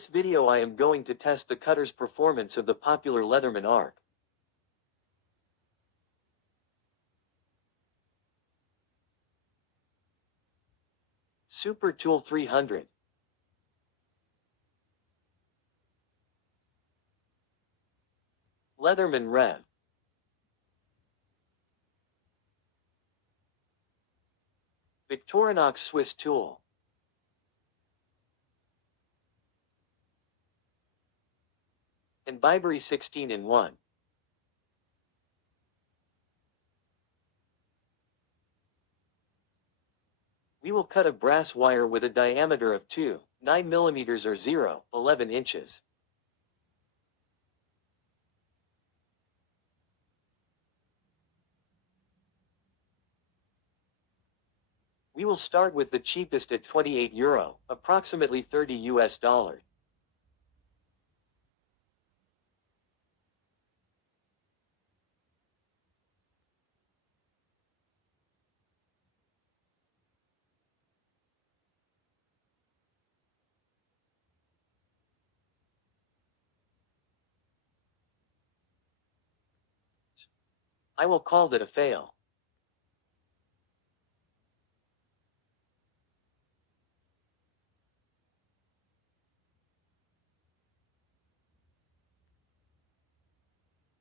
this video I am going to test the cutter's performance of the popular Leatherman ARC. Super Tool 300. Leatherman Rev. Victorinox Swisstool. And Bibury 16-in-1. We will cut a brass wire with a diameter of 2, 9 mm or 0, 11 inches. We will start with the cheapest at €28, approximately $30. I will call that a fail.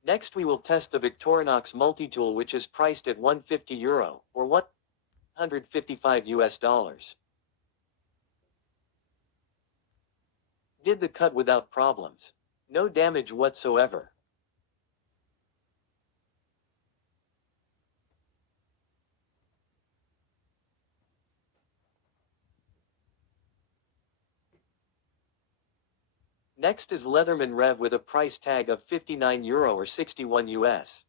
Next we will test the Victorinox multitool, which is priced at €150 or $155. Did the cut without problems. No damage whatsoever. Next is Leatherman Rev with a price tag of €59 or 61 US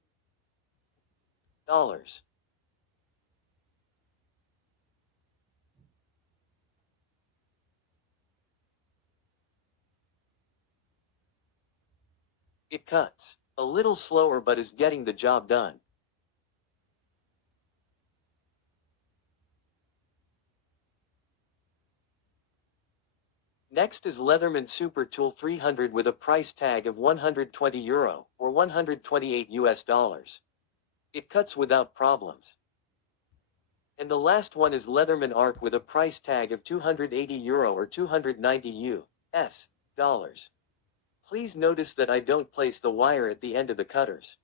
dollars. It cuts a little slower but is getting the job done. Next is Leatherman Super Tool 300 with a price tag of €120 or 128 US dollars. It cuts without problems. And the last one is Leatherman ARC with a price tag of €280 or 290 US dollars. Please notice that I don't place the wire at the end of the cutters.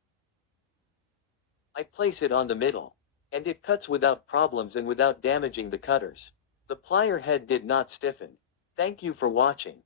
I place it on the middle. And it cuts without problems and without damaging the cutters. The plier head did not stiffen. Thank you for watching.